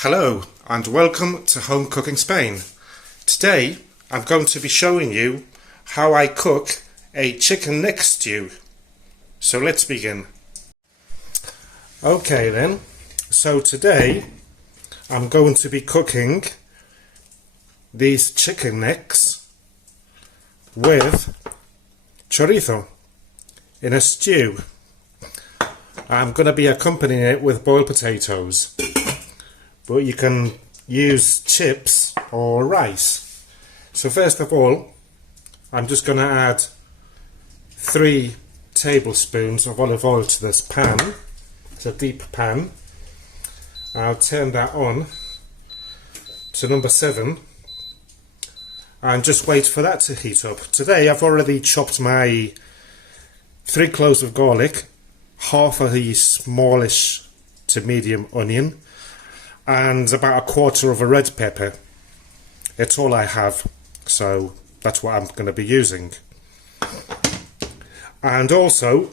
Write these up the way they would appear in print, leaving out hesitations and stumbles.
Hello and welcome to Home Cooking Spain. Today I'm going to be showing you how I cook a chicken neck stew. So let's begin. Okay then, so today I'm going to be cooking these chicken necks with chorizo in a stew. I'm going to be accompanying it with boiled potatoes, but you can use chips or rice. So first of all, I'm just going to add 3 tablespoons of olive oil to this pan. It's a deep pan. I'll turn that on to number 7 and just wait for that to heat up. Today I've already chopped my 3 cloves of garlic, half of the smallish to medium onion, and about 1/4 of a red pepper. It's all I have, so that's what I'm going to be using. And also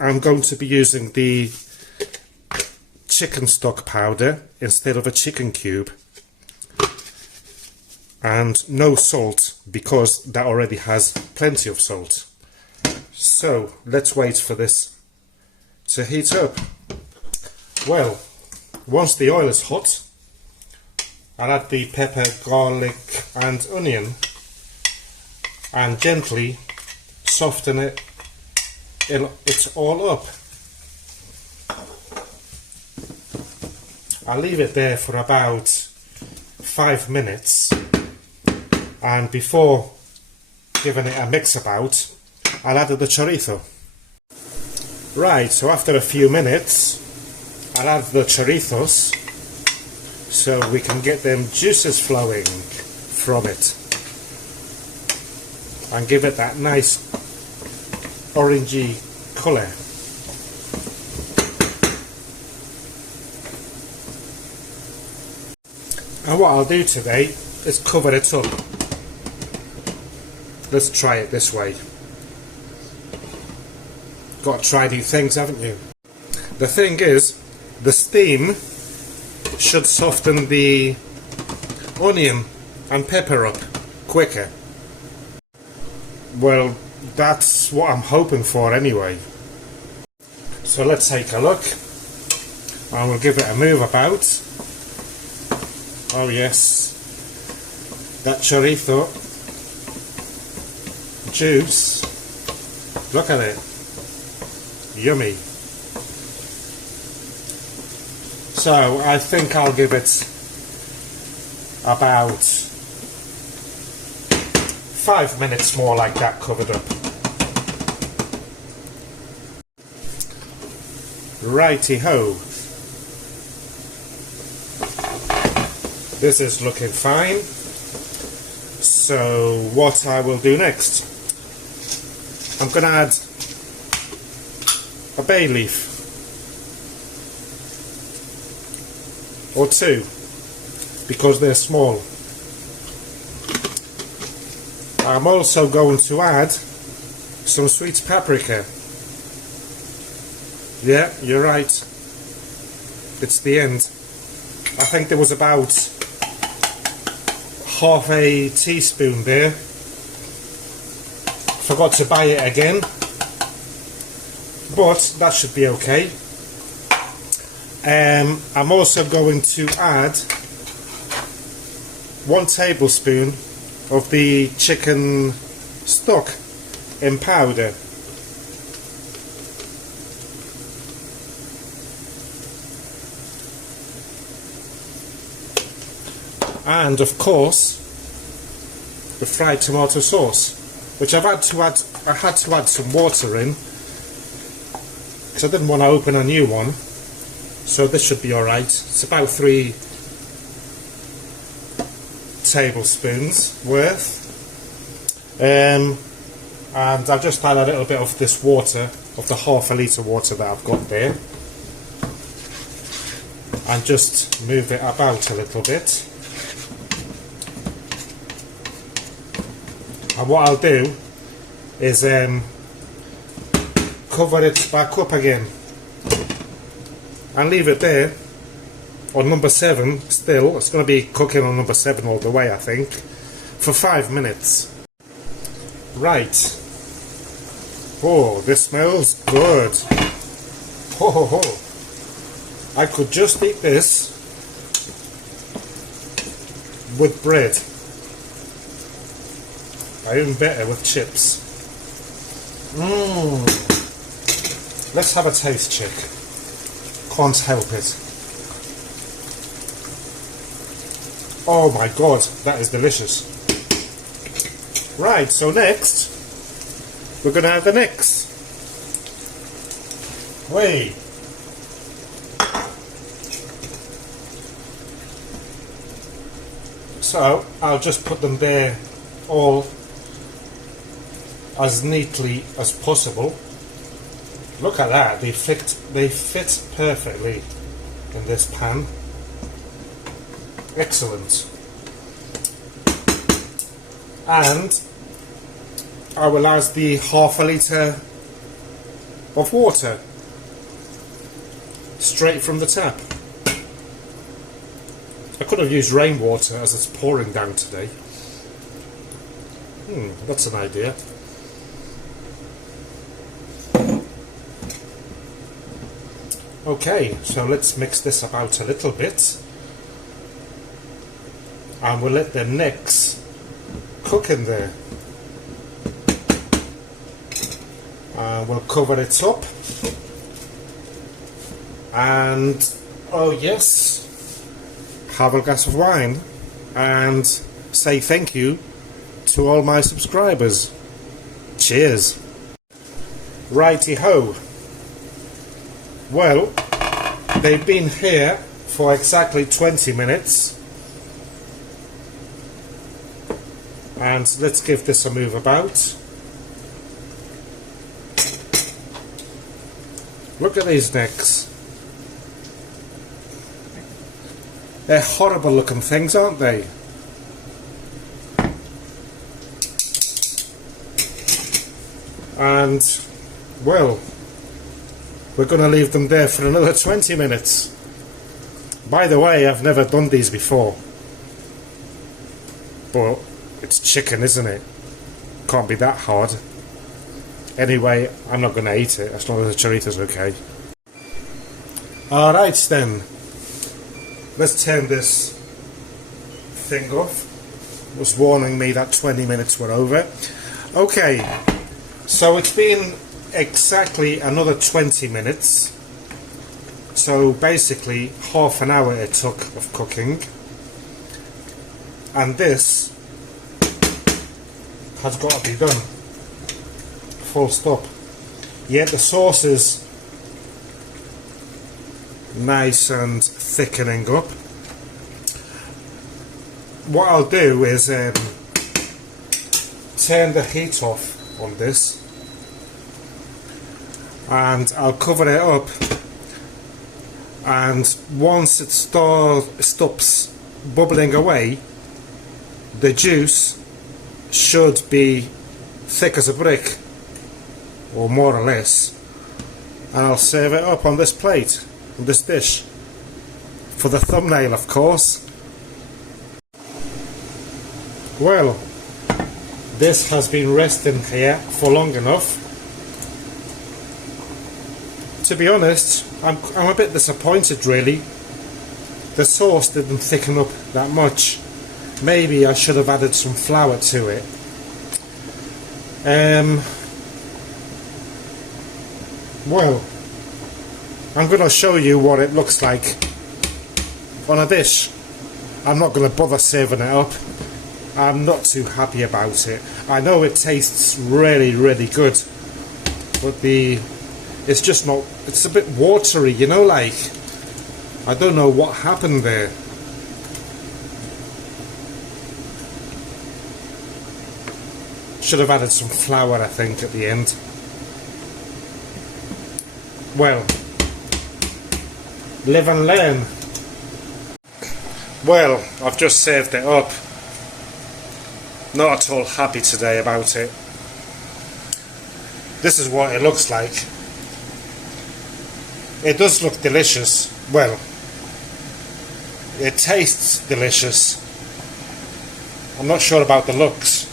I'm going to be using the chicken stock powder instead of a chicken cube, and no salt because that already has plenty of salt. So let's wait for this to heat up. Well, once the oil is hot, I'll add the pepper, garlic and onion and gently soften it all up. I'll leave it there for about 5 minutes, and before giving it a mix about, I'll add the chorizo. Right, so after a few minutes I'll add the chorizos so we can get them juices flowing from it and give it that nice orangey colour. And what I'll do today is cover it up. Let's try it this way. Got to try new things, haven't you? The thing is, the steam should soften the onion and pepper up quicker. Well, that's what I'm hoping for anyway. So let's take a look and we'll give it a move about. Oh yes, that chorizo juice, look at it, yummy. So I think I'll give it about 5 minutes more like that, covered up. Righty-ho. This is looking fine. So what I will do next, I'm going to add a bay leaf or 2 because they're small. I'm also going to add some sweet paprika. Yeah, you're right, it's the end. I think there was about half a teaspoon there. Forgot to buy it again, but that should be okay. I'm also going to add 1 tablespoon of the chicken stock in powder. And of course the fried tomato sauce, which I had to add some water in because I didn't want to open a new one. So this should be alright. It's about 3 tablespoons worth. And I'll just add a little bit of this water, of the ½ litre water that I've got there, and just move it about a little bit. And what I'll do is cover it back up again and leave it there on number 7 still. It's going to be cooking on number 7 all the way, I think, for 5 minutes. Right. Oh, this smells good. Ho ho ho. I could just eat this with bread. Or even better with chips. Let's have a taste check. Can't help it. Oh my god, that is delicious. Right, so next we're going to have the necks. Wait. So I'll just put them there all as neatly as possible. Look at that, they fit perfectly in this pan. Excellent. And I will add the half a litre of water straight from the tap. I could have used rainwater as it's pouring down today. That's an idea. Okay, so let's mix this about a little bit. And we'll let the necks cook in there. And we'll cover it up. And, oh yes, have a glass of wine and say thank you to all my subscribers. Cheers. Righty-ho. Well, they've been here for exactly 20 minutes. And let's give this a move about. Look at these necks. They're horrible looking things, aren't they? And, well, we're going to leave them there for another 20 minutes. By the way, I've never done these before. But it's chicken, isn't it? Can't be that hard. Anyway, I'm not going to eat it as long as the chorizo's okay. Alright then. Let's turn this thing off. It was warning me that 20 minutes were over. Okay, so it's been exactly another 20 minutes. So basically half an hour it took of cooking. And this has got to be done. Full stop. Yet the sauce is nice and thickening up. What I'll do is turn the heat off on this and I'll cover it up, and once it stops bubbling away, the juice should be thick as a brick, or more or less, and I'll serve it up on this plate, on this dish, for the thumbnail of course. Well, this has been resting here for long enough. To be honest, I'm a bit disappointed really. The sauce didn't thicken up that much. Maybe I should have added some flour to it. Well, I'm going to show you what it looks like on a dish. I'm not going to bother serving it up. I'm not too happy about it. I know it tastes really, really good, but it's just not, it's a bit watery, you know, like, I don't know what happened there. Should have added some flour, I think, at the end. Well, live and learn. Well, I've just served it up. Not at all happy today about it. This is what it looks like. It does look delicious. Well, It tastes delicious. I'm not sure about the looks,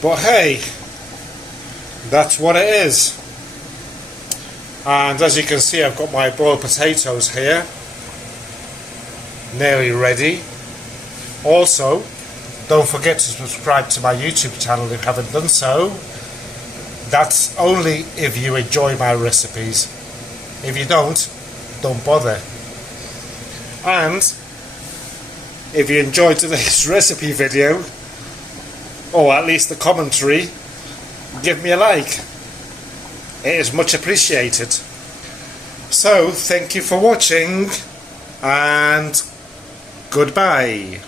but hey, that's what it is. And as you can see, I've got my boiled potatoes here, nearly ready. Also, don't forget to subscribe to my YouTube channel if you haven't done so. That's only if you enjoy my recipes. If you don't bother. And if you enjoyed today's recipe video, or at least the commentary, give me a like. It is much appreciated. So, thank you for watching, and goodbye.